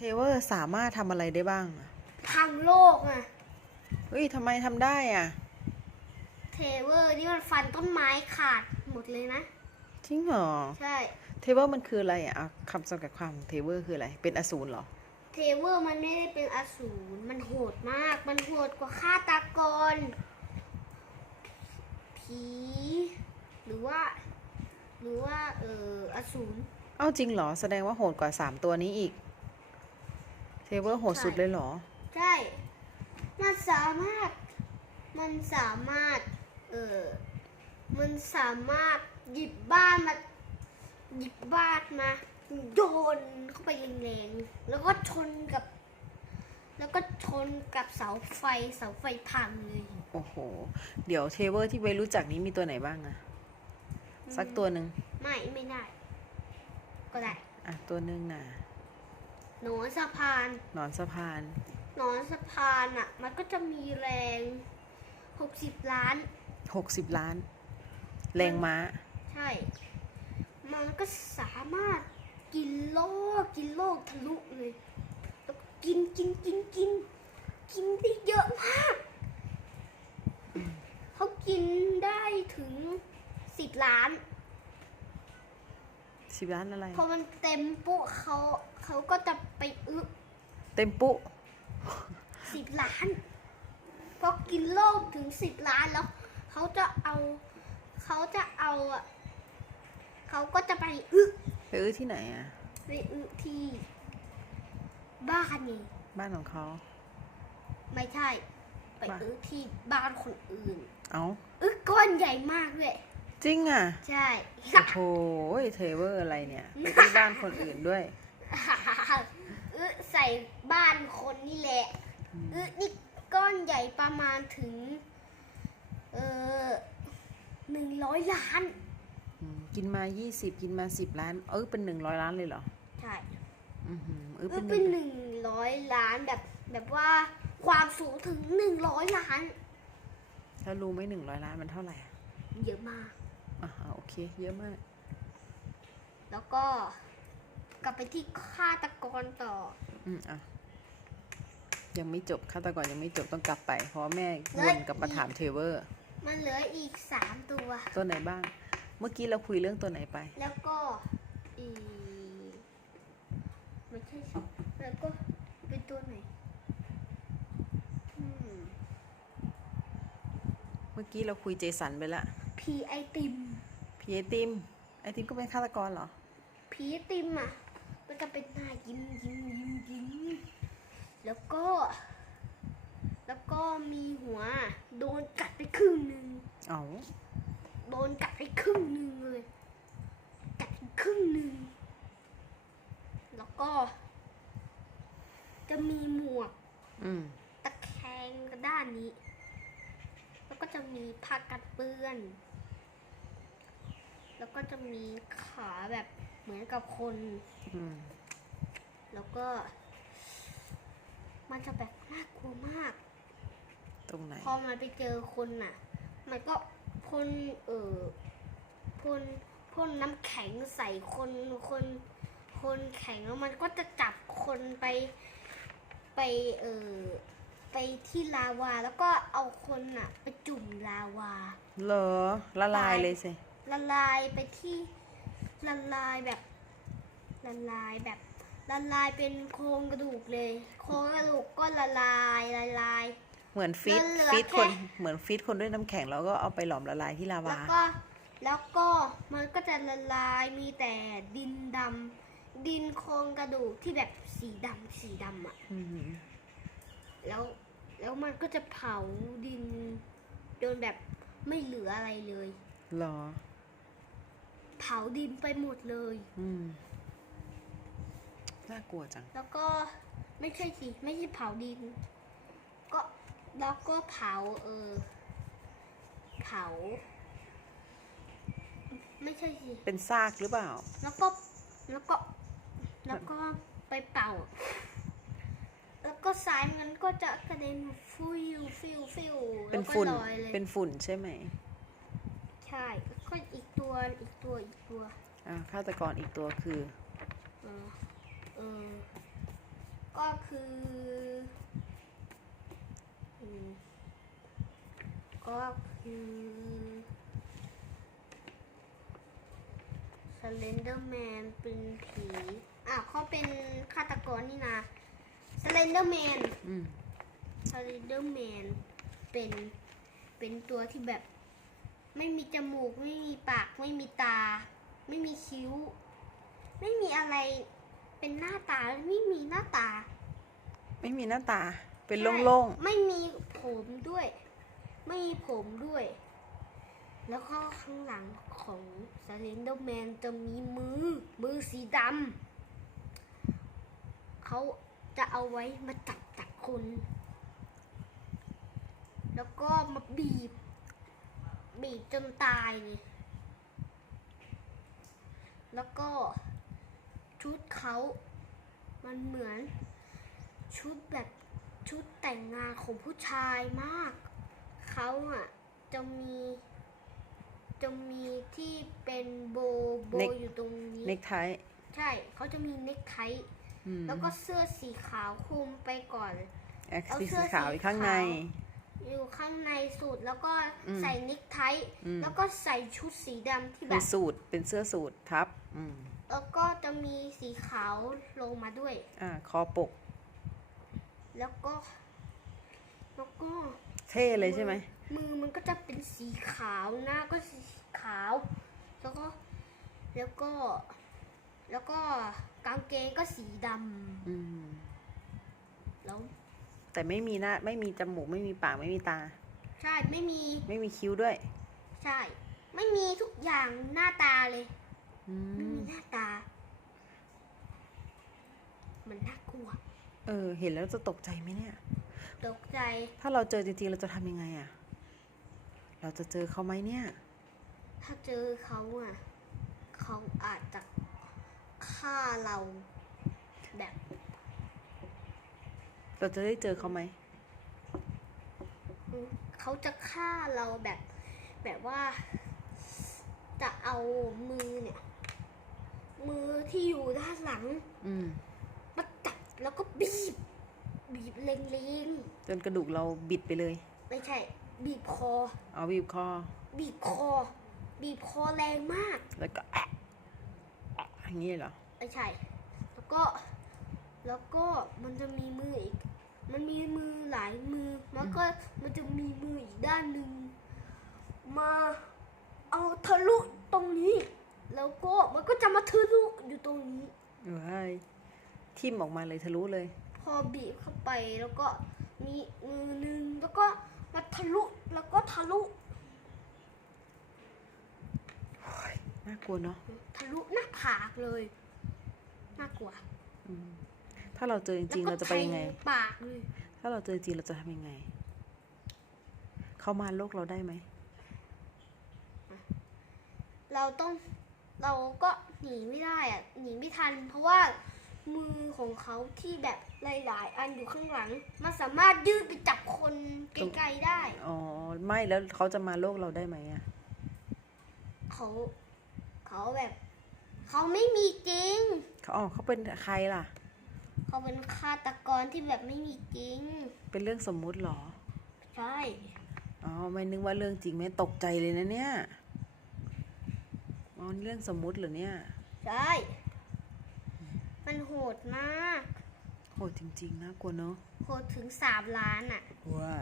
เทเวอร์สามารถทำอะไรได้บ้างอะทางโลกอะเฮ้ยทำไมทำได้อะ เทเวอร์นี่มันฟันต้นไม้ขาดหมดเลยนะ จริงเหรอ ใช่ เทเวอร์มันคืออะไรอะเอาคำจำกัดความเทเวอร์คืออะไร เป็นอสูรเหรอ เทเวอร์มันไม่ได้เป็นอสูร มันโหดมาก มันโหดกว่าฆาตกร ผี หรือว่า หรือว่าเอออสูร เอ้าจริงเหรอ แสดงว่าโหดกว่าสามตัวนี้อีก เทเวอร์โหดสุดเลยเหรอ ใช่ มันสามารถ มันสามารถ เออ มันสามารถหยิบบ้านมา หยิบบ้านมา โยนเข้าไปแรงๆ แล้วก็ชนกับ แล้วก็ชนกับเสาไฟ เสาไฟพังเลย โอ้โห เดี๋ยวเทเวอร์ที่ไว้รู้จักนี้มีตัวไหนบ้างอะสักตัวหนึ่ง ไม่ ไม่ได้ ก็ได้ อะ ตัวหนึ่งน่ะ หนอนสะพาน หนอนสะพาน หนอนสะพานอะ มันก็จะมีแรงหกสิบล้านหกสิบล้าน แรงม้า ใช่ มันก็สามารถกินโลกกินโลกทะลุเลยแล้วก็กินกินกินกิน กินได้เยอะมาก เขากินได้ถึงสิบล้าน สิบล้านอะไร พอมันเต็มปุ๊เขาเขาก็จะไปอึเต็มปุ๊สิบล้านพอกินโลกถึงสิบล้านแล้วเขาจะเอาเขาจะเอาอะเขาก็จะไปอึไปอื้อที่ไหนอะไปอึที่บ้านนี่บ้านของเขาไม่ใช่ ไปบ้านอึที่บ้านคนอื่น เอ้าอึก้อนใหญ่มากเลย จริงอะ ใช่ โอ้โหเทเวอร์อะไรเนี่ยไปที่บ้านคนอื่นด้วยอึใส่บ้านคนนี่แหละอึนี่ก้อนใหญ่ประมาณถึง เออหนึ่งร้อยล้านอืมกินมา20กินมา10ล้าน เออเป็น100ล้านเลยเหรอ ใช่อือหือเอออึเป็นหเป็นึ่นงหนึ่งร้อยล้านแบบแบบว่าความสูงถึงหนึ่งร้อยล้าน แล้วรู้ไหม100ล้านมันเท่าไหร่อะเยอะมาก อ่าโอเค เยอะมาก แล้วก็กลับไปที่ฆาตกรต่อ อืมอะ ยังไม่จบฆาตกรยังไม่จบต้องกลับไป เพราะว่าแม่เฮ้วยนกลับมาถามเทเวอร์ มันเหลืออีกสามตัว ตัวไหนบ้าง เมื่อกี้เราคุยเรื่องตัวไหนไป แล้วก็อีไม่ใช่สิแล้วก็เป็นตัวไหนอืมเมื่อกี้เราคุยเจสันไปละ ผีไอติมพีไอติม ไอติมก็เป็นฆาตกรเหรอ ผีไอติมอะ มันจะเป็นหน้ายิ้มยิ้มยิ้มยิ้มแล้วก็ แล้วก็มีหัว โดนกัดไปครึ่งหนึ่งเอ้าโดนกัดไปครึ่งหนึ่งเลย กัดไปครึ่งหนึ่ง แล้วก็ จะมีหมวก อืมตะแคงด้านนี้ แล้วก็จะมีผ้ากันเปื้อน แล้วก็จะมีขาแบบเหมือนกับคน อืมแล้วก็ มันจะแบบน่ากลัวมาก ตรงไหน พอมันไปเจอคนน่ะ มันก็พ่นเออพ่นพ่นน้ำแข็งใส่คนคน คนแข็งแล้วมันก็จะจับคนไปไปเออไปที่ลาวาแล้วก็เอาคนน่ะ ไปจุ่มลาวา เหรอ ละลายเลยสิ ละลายไปที่ละลายแบบละลายแบบละลายเป็นโครงกระดูกเลย โครงกระดูกก็ละลายละลาย เหมือนฟีดแล้วเหลือฟีดแค่คนเหมือนฟีดคนด้วยน้ำแข็งแล้วก็เอาไปหลอมละลายที่ลาแล้ววาก็แล้วก็มันก็จะละลายมีแต่ดินดำดินโครงกระดูกที่แบบสีดำสีดำอะอืมแล้วแล้วมันก็จะเผาดินจนแบบไม่เหลืออะไรเลย เหรอ เผาดินไปหมดเลย อืมน่ากลัวจัง แล้วก็ไม่ใช่สิไม่ใช่เผาดิน ก็แล้วก็เผาเออเผา ไม่ใช่สิเป็นซากหรือเปล่า แล้วก็แล้วก็ แล้วก็ไปเป่า แล้วก็สายมันก็จะกระเด็นฟิวฟิวฟิวเป็แล้นวก็ฝุ่นลอยเลย เป็นฝุ่นใช่ไหมใใช่คนอีกตัวอีกตัวอีกตัวอ่าฆาตกรอีกตัวคือเออเออก็คืออืมก็คือสเลนเดอร์แมนเป็นผีอ่าเขาเป็นฆาตกรนี่นะสเลนเดอร์แมนอืมสเลนเดอร์แมนเป็นเป็นตัวที่แบบ ไม่มีจมูก ไม่มีปาก ไม่มีตา ไม่มีคิ้ว ไม่มีอะไรเป็นหน้าตาไม่มีหน้าตา ไม่มีหน้าตา เป็นใช่โล่งไม่มีผมด้วย ไม่มีผมด้วย แล้วก็ข้างหลังของสเลนเดอร์แมนจะมีมือ มือสีดำเขาจะเอาไว้มาจับจับคน แล้วก็มาบีบ บีบจนตายเลย แล้วก็ชุดเขา มันเหมือนชุดแบบชุดแต่งงานของผู้ชายมาก เขาอะจะมีจะมีที่เป็นโบโบเน็ก อยู่ตรงนี้ๆเน็กไท ใช่ เขาจะมีเน็กไทอืมแล้วก็เสื้อสีขาวคลุมไปก่อน แอ็กเอาซ์เสื้สีอขาวสีอีกข้างใน ขาว อยู่ข้างในสุดแล้วก็อืมใส่เน็กไทอืม แล้วก็ใส่ชุดสีดำที่แบเป็นบ สูตรเป็นเสื้อสูตรทับอืมแล้วก็จะมีสีขาวลงมาด้วย อ่าคอปก แล้วก็ แล้วก็เท่เลยใช่ไหมมือมันก็จะเป็นสีขาวหน้าก็สีขาว แล้วก็ แล้วก็ แล้วก็กางเกงก็สีดอืมำแล้ว แต่ไม่มีหน้าไม่มีจมูกไม่มีปากไม่มีตา ใช่ไม่มีไม่มีคิ้วด้วย ใช่ ไม่มีทุกอย่างหน้าตาเลยอืไม่มมีหน้าตา มันน่ากลัว เออ เห็นแล้วจะตกใจไหมเนี่ย ตกใจ ถ้าเราเจอจริงๆ เราจะทำยังไงอะ เราจะเจอเขาไหมเนี่ย ถ้าเจอเขาอะ เขาอาจจะฆ่าเราแบบ เราจะได้เจอเขาไหมอืมเขาจะฆ่าเราแบบ แบบว่า จะเอามือเนี่ย มือที่อยู่ด้านหลัง อืมมาจับแล้วก็บีบ บีบเล็งจนกระดูกเราบิดไปเลย ๆไม่ใช่ บีบคอ เอาบีบคอ บีบคอ บีบคอแรงมาก แล้วก็แอะแอะอย่างนี้เหรอ ไม่ใช่ แล้วก็ แล้วก็มันจะมีมืออีก มันมีมือหลายมือ แล้วก็มันจะมีมืออีกด้านหนึ่งมาเอาทะลุตรงนี้ แล้วก็มันก็จะมาทะลุอยู่ตรงนี้เอ้ยทิ่มออกมาเลยทะลุเลย พอบีบเข้าไปแล้วก็มีมือหนึ่งแล้วก็มาทะลุแล้วก็ทะลุน่ากลัวเนาะทะลุหน้าผากเลย น่ากลัวอืม ถ้าเราเจอจริงๆแล้วเราก็จะไปยังไงแทปากเลยถ้าเราเจอจริงเราจะทำยังไง เขามาโลกเราได้ไหม เราต้องเราก็หนีไม่ได้อะหนีไม่ทัน เพราะว่ามือของเขาที่แบบหลาย ๆ อันอยู่ข้างหลัง มันสามารถยืดไปจับคนไกลๆได้ อ๋อ ไม่แล้วเขาจะมาโลกเราได้ไหมอะเขาเขาแบบ เขาไม่มีจริง เขาอ๋อเขาเป็นใครล่ะ เขาเป็นฆาตกรที่แบบไม่มีจริง เป็นเรื่องสมมุติเหรอ ใช่ อ๋อไม่นึกว่าเรื่องจริงแม่ตกใจเลยนะเนี่ยอ๋อนี่เรื่องสมมุติเหรอเนี่ย ใช่ มันโหดมาก โหดจริงๆน่ากลัวเนาะโหดถึงสามล้านอะว้